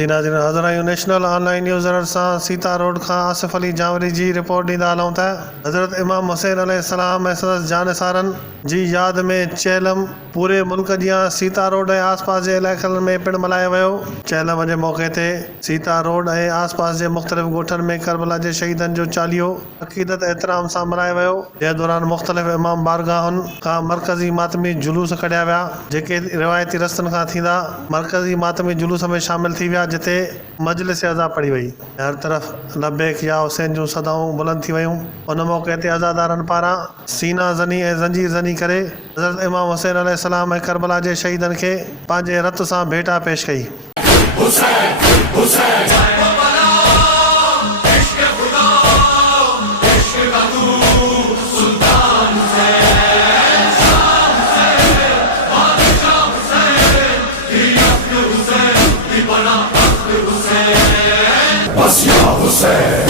जी नाज़रीन, हाज़िर आहियूं नेशनल ऑनलाइन न्यूज़ अलर्ट सां सीता रोड खां आसिफ अली जावरी जी रिपोर्ट ॾींदा हलूं था। हज़रत इमाम हुसैन अलैहिस्सलाम ऐं संदसि जानिसारनि जी याद में चेलम पूरे मुल्क जी सीता रोड ऐं आसपास जे इलाइक़नि में पिणु मल्हायो वियो। चेलम जे मौक़े ते सीता रोड ऐं आसपास जे मुख़्तलिफ़ ॻोठनि में करबला जे शहीदनि जो चालीहो अक़ीदत एहतराम सां मल्हायो वियो। जंहिं दौरान मुख़्तलिफ़ इमाम बारगाहुनि खां मरकज़ी मातमी जुलूस कढिया विया, जेके रिवायती रस्तनि खां थींदा मरकज़ी मातमी जुलूस में शामिल थी विया, जिते मजलिस अज़ा पढ़ी वई। हर तरफ़ लब्बैक या हुसैन जूं सदाऊं बुलंद थी वयूं। उन मौक़े ते अज़ादारनि पारां सीना ज़नी ऐं ज़ंजीर ज़नी करे हज़रत इमाम हुसैन अलैहिस्सलाम ऐं करबला जे शहीदनि खे पंहिंजे रत सां भेटा पेश कई। बस या हुसैन।